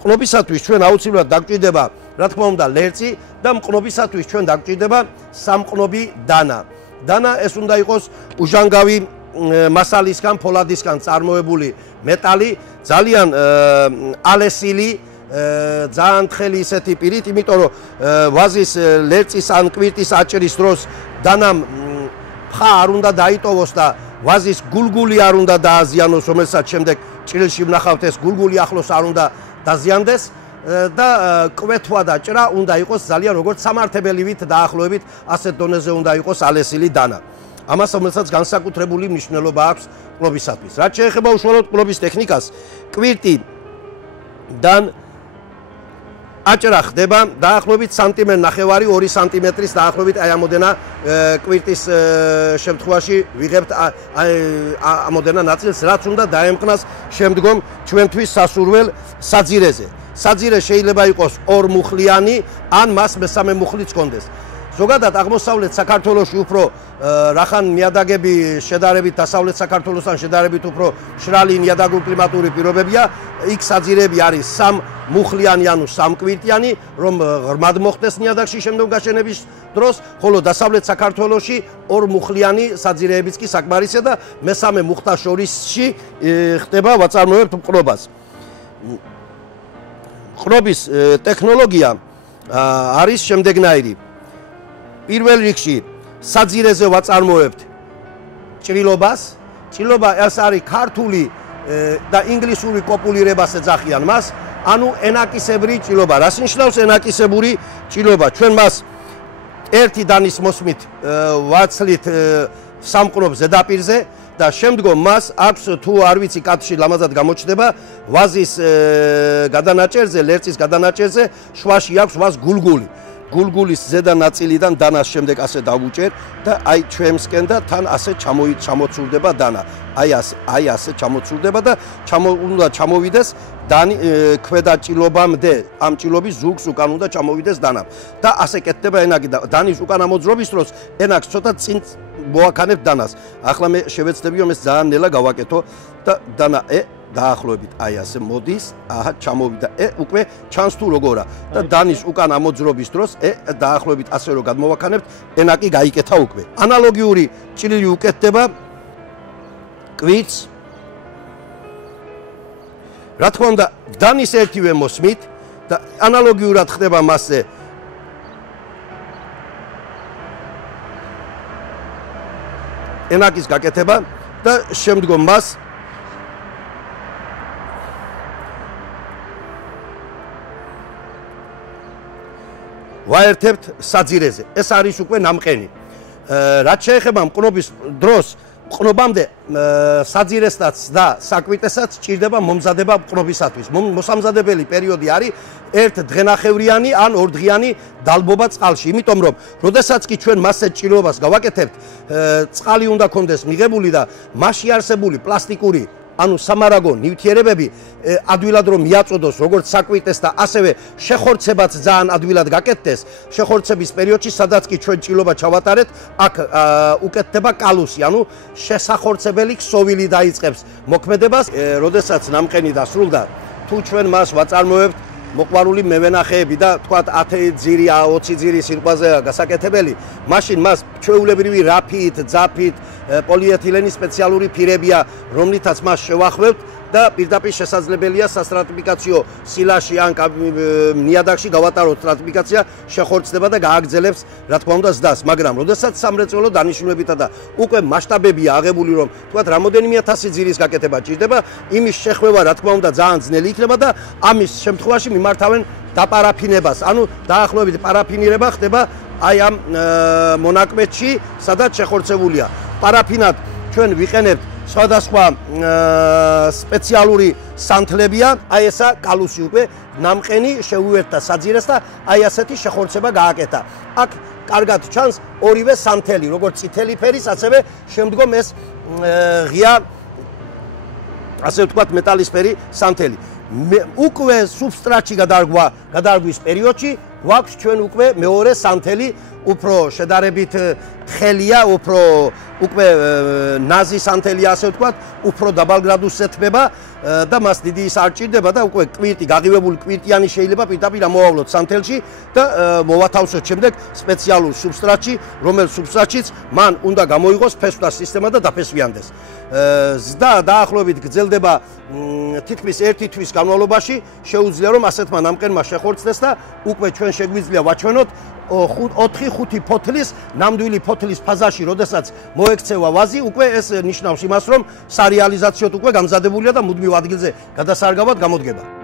მყნობისათვის ჩვენ აუცილებლად დაგჭირდება, რა თქმა უნდა, ლერწი და მყნობისათვის ჩვენ დაგჭირდება სამყნობი დანა. დანა ეს უნდა იყოს უჟანგავი მასალისგან, ფოლადისგან წარმოებული მეტალი, ძალიან ალესილი, ძალიან თხელი ისეთი პირით, იმიტომ რომ ვაზის ლერწის ან კვირტის აჭრის დროს დანამ ფხა არ უნდა დაიტოვოს და ვაზის გულგული არ უნდა დააზიანოს, რომელსაც შემდეგ ჭრილში ვნახავთ ეს გულგული ახლოს არ უნდა დაზიანდეს და კვეთვა და ჭრა უნდა იყოს ძალიან როგორც სამართებელივით დაახლოებით ასეთ დონეზე უნდა იყოს ალესილი დანა. ამას რომელსაც განსაკუთრებული მნიშვნელობა აქვს მყნობისათვის. რაც შეეხება უშუალოდ მყნობის ტექნიკას, კვირტიდან აჭრა ხდება დაახლოებით სანტიმეტრი ნახევარი 2 სანტიმეტრის დაახლოებით აი ამოდენა კვირტის შემთხვევაში ვიღებთ ამოდენა ნაწილს, რაც უნდა დაემყნას შემდგომ ჩვენთვის სასურველ საძირეზე. საძირე შეიძლება იყოს 2 მუხლიანი ან მას მესამე მუხლიც ჰქონდეს. ზოგადად აღმოსავლეთ საქართველოში უფრო რახან ნიადაგები შედარებით დასავლეთ საქართველოსთან შედარებით უფრო მშრალი ნიადაგური კლიმატური პირობებია, იქ საძირეები არის 3 მუხლიანი ანუ 3 კვირტიანი, რომ ღრმად მოხდეს ნიადაგში შემდგომ გაშენების დროს, ხოლო დასავლეთ საქართველოში 2 მუხლიანი საძირეებიც კი საკმარისია და მესამე მუხტას შორისში ხდება ვაწარმოებთ მყნობას. მყნობის ტექნოლოგია არის შემდეგნაირი. პირველ რიგში საძირეზე ვაწარმოებთ ჭრილობას. ჭრილობა ეს არის ქართული და ინგლისური კოპულირებას ეძახიან მას, ანუ ენაკისებრი ჭრილობა. რას ნიშნავს ენაკისებური ჭრილობა? ჩვენ მას ერთი დანის მოსმით ვაცლით სამყნობ ზედაპირზე და შემდგომ მას აქვს თუ არ ვიცი კადრში ლამაზად გამოჩნდება ვაზის გადანაჭერზე, ლერწის გადანაჭერზე შუაში აქვს ვაზ გულგული. გულგულის ზედა ნაწილიდან დანას შემდეგ ასე დავუჭერ და აი ჩვენსკენ და თან ასე ჩამოცურდება დანა. აი ასე ჩამოცურდება და უნდა ჩამოვიდეს ქვედა ჭრილობამდე, ამ ჭრილობის ზურგს უკან უნდა ჩამოვიდეს დანა. და ასე კეთდება ენაგი და დანის უკან ამოძრობის დროს ენაგს ცოტა წინ მოაქანებთ დანას. ახლა მე შევეცდები რომ ეს ძალიან ნელა გავაკეთო და დანა დაახლოებით აი ასე მოდის, აჰა ჩამოვიდა, უკვე ჩანს თუ როგორა და დანის უკან ამოძრობის დროს დაახლოებით ასე რომ გადმოვაქანებთ, ენაკი გაიკეთა უკვე. ანალოგიური ჭრილი უკეთდება კვირტს. რა თქმა უნდა, დანის ერთივე მოსმით და ანალოგიურად ხდება მასზე ენაკის გაკეთება და შემდგომ მას ვაერთებთ საძირეზე. ეს არის უკვე ნამყენი. რაც შეეხება მყნობის დროს, მყნობამდე საძირესაც და საკვირტესაც ჭირდება მომზადება მყნობისათვის. მოსამზადებელი პერიოდი არის 1 დღენახევრიანი ან 2 დღიანი დალბობა წყალში, იმიტომ რომ როდესაც კი ჩვენ მასზე ჭრილობას გავაკეთებთ, წყალი უნდა კონდეს მიღებული და მასში არსებული პლასტიკური ანუ სამარაგო ნივთიერებები ადვილად რომ მიაწოდოს როგორც საკვირტეს და ასევე შეხორცებაც ძალიან ადვილად გაკეთდეს. შეხორცების პერიოდში, სადაც კი ჩვენ ჭრილობა ჩავატარეთ, აქ უკეთდება კალუსი, ანუ შესახორცებელი ქსოვილი დაიწყებს მოქმედებას. როდესაც ნამყენი დასრულდა, თუ ჩვენ მას ვაწარმოებთ მოყვარული მევენახეები და თქვათ 10 ძირი, 20 ძირი სიტყვაზე გასაკეთებელი, მაშინ მას ჩვეულებრივი რაფით, ძაფით, პოლიეთილენის სპეციალური ფირებია, რომლითაც მას შევახვევთ და პირდაპირ შესაძლებელია სასტრატიფიკაციო სილაში ან ნიადაგში გავატაროთ სტრატიფიკაცია, შეხორცდება და გააგრძელებს, რა თქმა უნდა, ზდას, მაგრამ როდესაც სამრეწველო დანიშნულებითა და უკვე მასშტაბებია აღებული, რომ თქვათ რამოდენიმე 1000 ძირის გაკეთება ჭირდება, იმის შეხვევა, რა თქმა უნდა, ძალიან ძნელი იქნება და ამის შემთხვევაში მიმართავენ დაპარაფინებას, ანუ დაახლოებით პარაფინირება ხდება აი ამ მონაკვეთში, სადაც შეხორცებულია. პარაფინად ჩვენ ვიყენებთ სხვადასხვა სპეციალური სანთლებია, აი ესა კალუსი უკვე ნამყენი შეუერთდა საძირეს და აი ასეთი შეხორცება გააკეთა. აქ კარგად ჩანს ორივე სანთელი, როგორც წითელი ფერის, ასევე შემდგომ ეს ღია ასე ვთქვათ მეტალისფერი სანთელი. უკვე სუბსტრატში გადარგვის პერიოდში გვაქვს ჩვენ უკვე მეორე სანთელი, უფრო შედარებით თხელია, უკვე ნაზის ანთელი ასე ვთქვათ, უფრო დაბალ გრადუსზე თბება და მას დიდი ის არ ჭირდება და უკვე კვირტი, გაღივებული კვირტიანი შეიძლება პირდაპირ ამოვავლოთ სანთელში და მოვათავსოთ შემდეგ სპეციალურ სუბსტრატში, რომელიც სუბსტრატშიც მან უნდა გამოიღოს ფესვთა სისტემა და დაფესვიანდეს. ზრდა დაახლოებით გრძელდება თითქმის 1 თვის განმავლობაში, შეუძლია რომ ასეთმა ნამყენმა შეხორცდეს და უკვე ჩვენ შეგვიძლია ვაჩვენოთ 4-5 ფოთლის, ნამდვილი ფოთლის ფაზაში, როდესაც მოექცევა ვაზი, უკვე ეს ნიშნავს იმას, რომ სარეალიზაციოდ უკვე გამზადებულია და მუდმივ ადგილზე გადასარგავად გამოდგება.